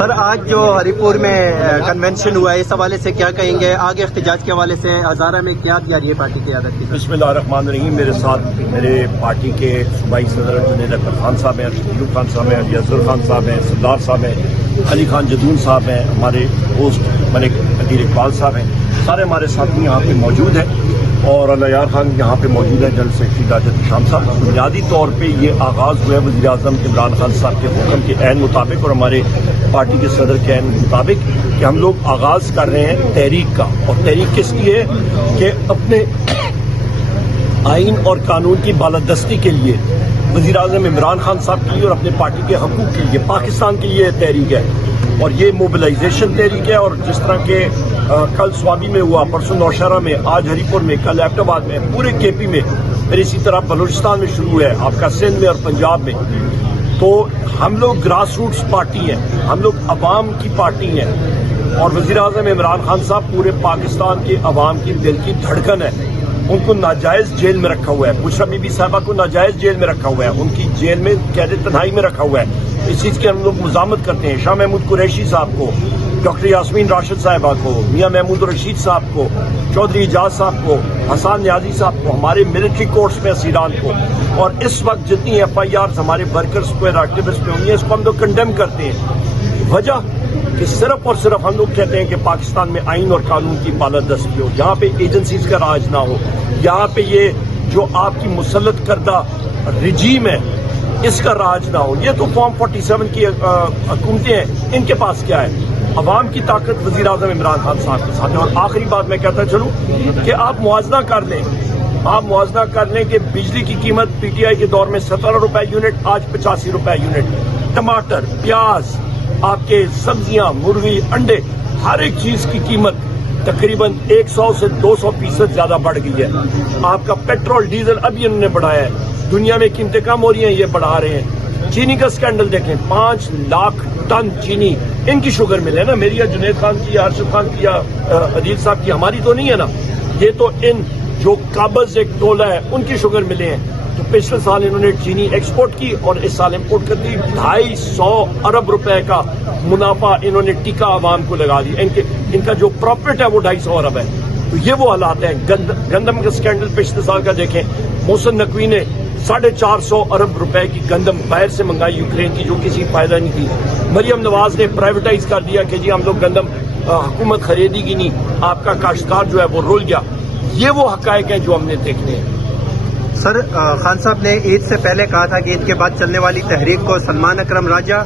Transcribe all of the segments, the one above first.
سر آج جو ہری پور میں کنونشن ہوا ہے اس حوالے سے کیا کہیں گے؟ آگے احتجاج کے حوالے سے ہزارہ میں کیا جاری ہے پارٹی کی قیادت کی؟ بسم اللہ الرحمن الرحیم۔ میرے ساتھ میرے پارٹی کے صوبائی صدر جنید اکبر خان صاحب ہیں، ایوب خان صاحب ہیں، یزر خان صاحب ہیں، سردار صاحب ہیں، علی خان جدون صاحب ہیں، ہمارے دوست ملک عدیر اقبال صاحب ہیں، سارے ہمارے ساتھی یہاں پہ موجود ہیں اور اللہ یار خان یہاں پہ موجود ہے، جنرل سیکرٹری راجد شام صاحب۔ بنیادی طور پہ یہ آغاز ہوا ہے وزیر اعظم عمران خان صاحب کے حکم کے عین مطابق اور ہمارے پارٹی کے صدر کے عین مطابق کہ ہم لوگ آغاز کر رہے ہیں تحریک کا۔ اور تحریک کس کی ہے کہ اپنے آئین اور قانون کی بالادستی کے لیے وزیر اعظم عمران خان صاحب کے لیے اور اپنے پارٹی کے حقوق کے لیے پاکستان کے لیے تحریک ہے اور یہ موبلائزیشن تحریک ہے۔ اور جس طرح کہ کل سوابی میں ہوا، پرسوں نوشہرہ میں، آج ہری پور میں، کل ایبٹ آباد میں، پورے کے پی میں، پھر اسی طرح بلوچستان میں شروع ہے، آپ کا سندھ میں اور پنجاب میں، تو ہم لوگ گراس روٹس پارٹی ہیں، ہم لوگ عوام کی پارٹی ہیں اور وزیر اعظم عمران خان صاحب پورے پاکستان کے عوام کی دل کی دھڑکن ہے۔ ان کو ناجائز جیل میں رکھا ہوا ہے، بشرا بی بی صاحبہ کو ناجائز جیل میں رکھا ہوا ہے، ان کی جیل میں قید تنہائی میں رکھا ہوا ہے۔ اس چیز کی ہم لوگ مزاحمت کرتے ہیں۔ شاہ محمود قریشی صاحب کو، ڈاکٹر یاسمین راشد صاحبہ کو، میاں محمود رشید صاحب کو، چودھری اعجاز صاحب کو، حسان نیازی صاحب کو، ہمارے ملٹری کورٹس میں اسیران کو، اور اس وقت جتنی ایف آئی آرز ہمارے ورکرز پہ اور ایکٹیوسٹ پہ ہوئی ہیں، اس کو ہم لوگ کنڈیم کرتے ہیں۔ وجہ کہ صرف اور صرف ہم لوگ کہتے ہیں کہ پاکستان میں آئین اور قانون کی بالادستی ہو، یہاں پہ ایجنسیز کا راج نہ ہو، یہاں پہ یہ جو آپ کی مسلط کردہ رجیم ہے اس کا راج نہ ہو۔ یہ تو فارم 47 کی حکومتیں ہیں، ان کے پاس کیا ہے؟ عوام کی طاقت وزیر اعظم عمران خان صاحب کے ساتھ ہے۔ اور آخری بات میں کہتا چلوں کہ آپ موازنہ کر لیں، آپ موازنہ کر لیں کہ بجلی کی قیمت پی ٹی آئی کے دور میں 17 روپے یونٹ، آج 85 روپے یونٹ، ٹماٹر، پیاز، آپ کے سبزیاں، مرغی، انڈے، ہر ایک چیز کی قیمت تقریباً 100 سے 200% زیادہ بڑھ گئی ہے۔ آپ کا پیٹرول ڈیزل ابھی انہوں نے بڑھایا ہے، دنیا میں قیمتیں کم ہو رہی ہیں، یہ بڑھا رہے ہیں۔ چینی کا سکینڈل دیکھیں، 5 لاکھ ٹن چینی ان کی شوگر مل ہے نا، میری یا جنید خان کی یا ارشد خان کی یا عدیل صاحب کی، ہماری تو نہیں ہے نا، یہ تو ان جو قابض ایک ٹولہ ہے ان کی شوگر ملے ہیں۔ تو پچھلے سال انہوں نے چینی ایکسپورٹ کی اور اس سال امپورٹ کر دی، 250 ارب روپے کا منافع انہوں نے ٹیکا عوام کو لگا دیا۔ ان کا جو پروفٹ ہے وہ 250 ارب ہے۔ تو یہ وہ حالات ہیں۔ گندم کا سکینڈل پچھلے سال کا دیکھیں، محسن نقوی نے 450 ارب روپے کی گندم باہر سے منگائی یوکرین کی، جو کسی فائدہ نہیں تھی۔ مریم نواز نے پرائیویٹائز کر دیا کہ جی ہم لوگ گندم حکومت خریدی گی نہیں، آپ کا کاشتکار جو ہے وہ رول گیا۔ یہ وہ حقائق ہیں جو ہم نے دیکھنے ہیں۔ سر خان صاحب نے عید سے پہلے کہا تھا کہ عید کے بعد چلنے والی تحریک کو سلمان اکرم راجہ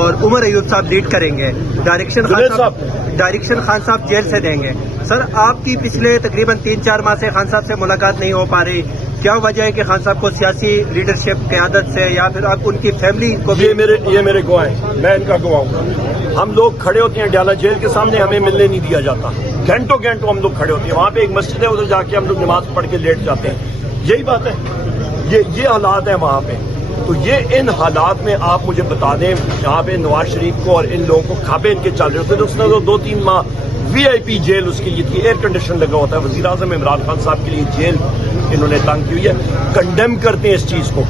اور عمر ایوب صاحب لیڈ کریں گے، ڈائریکشن خان صاحب جیل سے دیں گے۔ سر آپ کی پچھلے تقریباً 3-4 ماہ سے خان صاحب سے ملاقات نہیں ہو پا رہی، کیا وجہ ہے کہ خان صاحب کو سیاسی لیڈرشپ قیادت سے یا پھر آپ ان کی فیملی کو بھی؟ یہ میرے گواہ ہیں، میں ان کا گواہ ہوں۔ ہم لوگ کھڑے ہوتے ہیں ڈیالہ جیل کے سامنے، ہمیں ملنے نہیں دیا جاتا، گھنٹوں ہم لوگ کھڑے ہوتے ہیں، وہاں پہ ایک مسجد ہے، ادھر جا کے ہم لوگ نماز پڑھ کے لیٹ جاتے ہیں۔ یہی بات ہے، یہ حالات ہیں وہاں پہ۔ تو یہ ان حالات میں آپ مجھے بتا دیں، جہاں پہ نواز شریف کو اور ان لوگوں کو کھابے ان کے چل رہے ہوتے ہیں، تو اس نے تو 2-3 ماہ وی آئی پی جیل اس کے لیے تھی، ایئر کنڈیشن لگا ہوتا ہے۔ وزیر اعظم عمران خان صاحب کے لیے جیل انہوں نے تنگ کی ہوئی ہے، کنڈیم کرتے ہیں اس چیز کو۔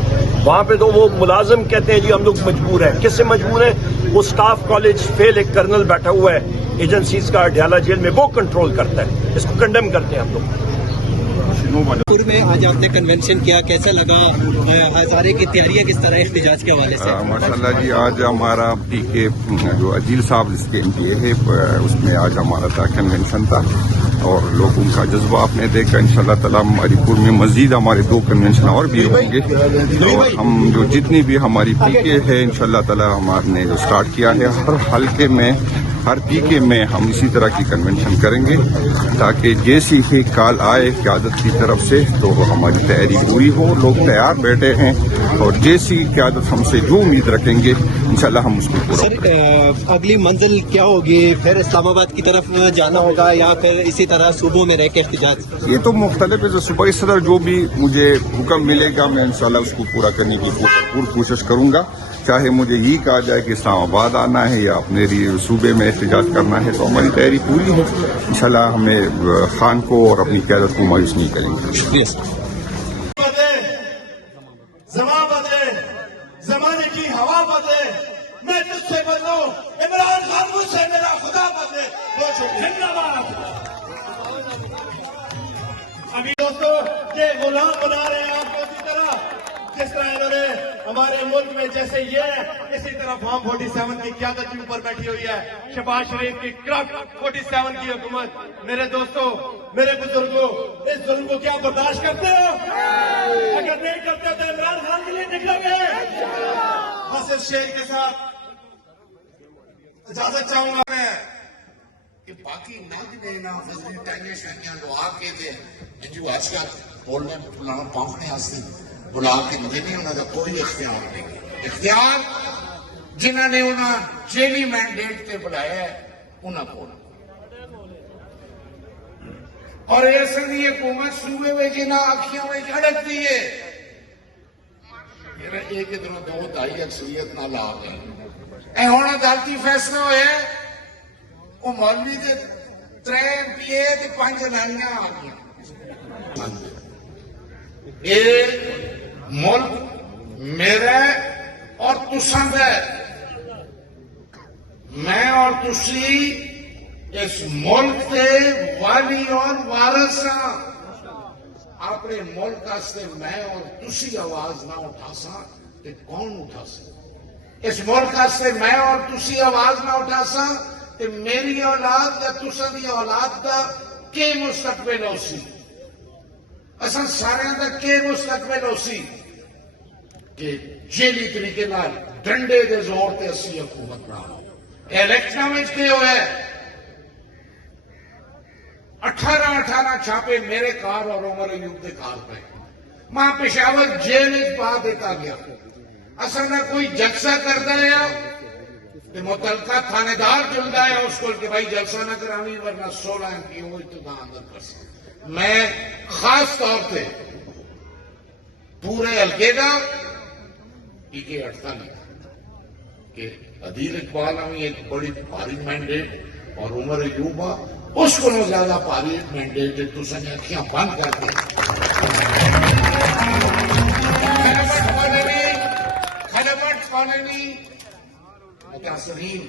وہاں پہ تو وہ ملازم کہتے ہیں جی ہم لوگ مجبور ہیں، کس سے مجبور ہیں؟ وہ سٹاف کالج فیل ایک کرنل بیٹھا ہوا ہے ایجنسیز کا ڈیالہ جیل میں، وہ کنٹرول کرتا ہے، اس کو کنڈیم کرتے ہیں ہم لوگ۔ پور میں آج آپ نے کنونشن کیا، کیسا لگا؟ ہزارے کی تیاریاں کس طرح احتجاج کے حوالے سے؟ ماشاءاللہ جی، آج ہمارا پی کے جو عدیل صاحب اس کے MPA ہے، اس میں آج ہمارا تھا کنونشن تھا اور لوگوں کا جذبہ آپ نے دیکھا۔ انشاءاللہ تعالیٰ ہری پور میں مزید ہمارے 2 کنونشن اور بھی ہوں گے اور ہم جو جتنی بھی ہماری پی کے ہے انشاءاللہ تعالیٰ ہمارے نے جو سٹارٹ کیا ہے، ہر حلقے میں ہر پی کے میں ہم اسی طرح کی کنونشن کریں گے تاکہ جیسی ہی کال آئے قیادت کی طرف سے تو ہماری تیاری پوری ہو۔ لوگ تیار بیٹھے ہیں اور جیسی قیادت ہم سے جو امید رکھیں گے انشاءاللہ ہم اس کو پورا کریں۔ اگلی منزل کیا ہوگی؟ پھر اسلام آباد کی طرف جانا ہوگا یا پھر اسی طرح صوبوں میں رہ کے احتجاج؟ یہ تو مختلف ہے، صوبائی صدر جو بھی مجھے حکم ملے گا میں انشاءاللہ اس کو پورا کرنے کی پور کوشش کروں گا۔ چاہے مجھے یہ کہا جائے کہ اسلام آباد آنا ہے یا اپنے صوبے میں احتجاج کرنا ہے تو ہماری تیاری پوری ہے انشاءاللہ۔ ہمیں خان کو اور اپنی قیادت کو مایوس نہیں کریں گے۔ شکریہ سر۔ زمانے کی ہوا بدلے، میں تجھ سے بدلوں عمران ابھی دوستوں یہ غلام بنا رہے ہیں آپ کو اسی طرح جس طرح انہوں نے ہمارے ملک میں جیسے یہ ہے اسی طرح فارم 47 کی قیادت کے اوپر بیٹھی ہوئی ہے شہباز شریف کی کرپٹ 47 کی حکومت. میرے دوستوں میرے بزرگوں اس ظلم کو کیا برداشت کرتے ہو؟ اگر نہیں کرتے تو عمران خان کے لیے نکلو گے. حاصل شیر کے ساتھ اجازت چاہوں گا میں کہ باقی نہ دیں نہ فضلی ٹائنیاں شائنیاں دعا کے دیں جو آج کا بولنے بلانا پانکنے آستے بلا کے مجھے نہیں انہوں نے کوئی اختیار نہیں. اختیار جنہوں نے انہوں جیلی مینڈیٹ تے بلایا ہے انہوں کو اور ایسے بھی حکومت صوبے میں جنہ اکھیوں میں جھڑک دیئے میرا ایک ادھروں دو دائی اکثریت نہ لا گئے اے ہونا عدالتی فیصلہ ہوئے وہ مولوی دے 3 MP تے 5 جنانیاں آ گیا. یہ ملک میرا اور تساں دا ہے. میں اور تسی اس ملک کے والی اور وارث ہاں. اپنے ملک واسطے میں اور تسی آواز نہ اٹھا سا تے کون اٹھا سا؟ اس ملک واسطے میں اور تسی آواز نہ اٹھا سا تے میری اولاد یا تساں دی اولاد دا کی مستقبل ہو سی؟ اصل سارے دا کی مستقبل ہو سی کہ جیلی طریقے نال ڈنڈے دے زور تے اسی حکومت بناؤ. الیکشن میں کیا ہوا ہے 18 چھاپے میرے کار اور عمر ایوب دے کار پہ ماں پشاور جیل پا دیتا گیا. اصل میں کوئی جلسہ کرتا ہے متعلقہ تھانے دار جلدا ہے اس کو کہ بھائی جلسہ نہ کرانی ورنہ 16 MP وہ ابتدا اندر کر سکتے. میں خاص طور پہ پورے حلقے کا یہ اٹھتا نہیں کہ عدیل اقبال ہمیں ایک بڑی بھاری مینڈیٹ اور عمر ایوبا اس کو زیادہ بھاری مینڈیٹ ہے تو سن اکھیاں بند کر کے خلبٹ کالونی متاثرین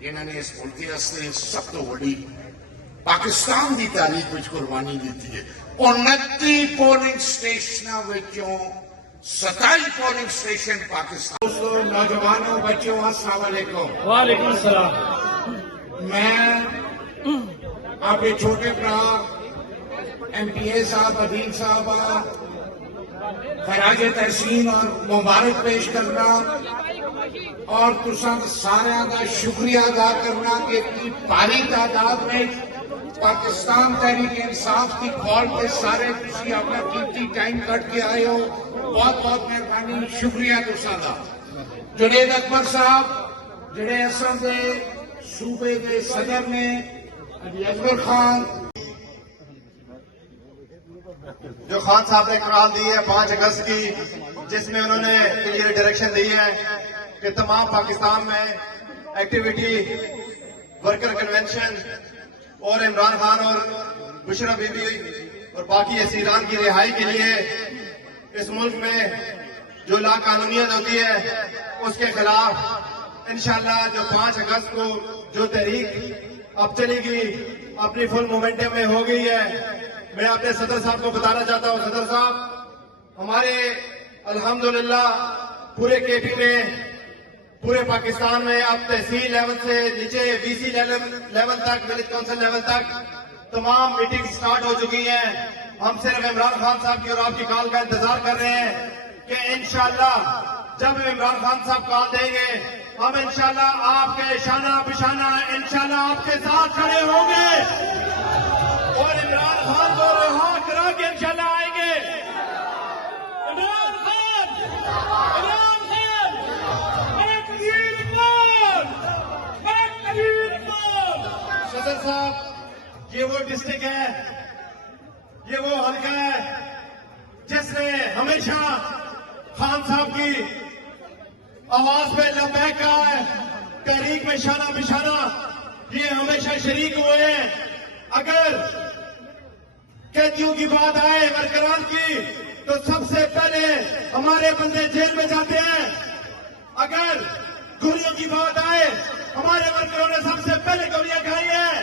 جنہوں نے اس ملک کے سب تو بڑی پاکستان کی تاریخ میں قربانی دیتی ہے. 29 پولنگ اسٹیشنوں 27 پولنگ اسٹیشن پاکستان. دوستوں نوجوانوں بچوں السلام علیکم. وعلیکم السلام. میں آپ کے چھوٹے برا MPA صاحب عدیل صاحب خراج تحسین اور مبارک پیش کرنا اور تساں سارے کا شکریہ ادا کرنا کہ اتنی بھاری تعداد میں پاکستان تحریک انصاف کی کال پہ سارے تسی اپنا قیمتی ٹائم کٹ کے آئے ہو. بہت بہت مہربانی شکریہ تساں دا. جنید اکبر صاحب جڑے اصل دے صوبے دے صدر نے علی اکبر خان جو خان صاحب نے قرار دی ہے 5 اگست کی جس میں انہوں نے کلیئر ڈائریکشن دی ہے کہ تمام پاکستان میں ایکٹیویٹی ورکر کنونشن اور عمران خان اور بشرا بی بی اور باقی اسیران کی رہائی کے لیے اس ملک میں جو لا قانونیت ہوتی ہے اس کے خلاف انشاءاللہ جو 5 اگست کو جو تحریک اب چلے گی اپنی فل مومنٹم میں ہو گئی ہے. میں اپنے صدر صاحب کو بتانا چاہتا ہوں صدر صاحب ہمارے الحمدللہ پورے KP میں پورے پاکستان میں اب تحصیل لیول سے نیچے VC لیول تک ولیج کونسل لیول تک تمام میٹنگ سٹارٹ ہو چکی ہیں. ہم صرف عمران خان صاحب کی اور آپ کی کال کا انتظار کر رہے ہیں کہ انشاءاللہ جب عمران خان صاحب کال دیں گے ہم انشاءاللہ آپ کے شانہ بشانہ انشاءاللہ آپ کے ساتھ کھڑے ہوں گے اور عمران خان کو رہا کرا کے انشاءاللہ آئیں گے. عمران خان صدر صاحب یہ وہ ڈسٹرکٹ ہے یہ وہ حلقہ ہے جس نے ہمیشہ خان صاحب کی آواز پہ لبیک کہا ہے. تحریک میں شانہ بشانہ یہ ہمیشہ شریک ہوئے ہیں. اگر قیدیوں کی بات آئے ورکران کی تو سب سے پہلے ہمارے بندے جیل میں جاتے ہیں. اگر گولیوں کی بات آئے ہمارے ورکروں نے سب سے پہلے گولیاں کھائی ہیں.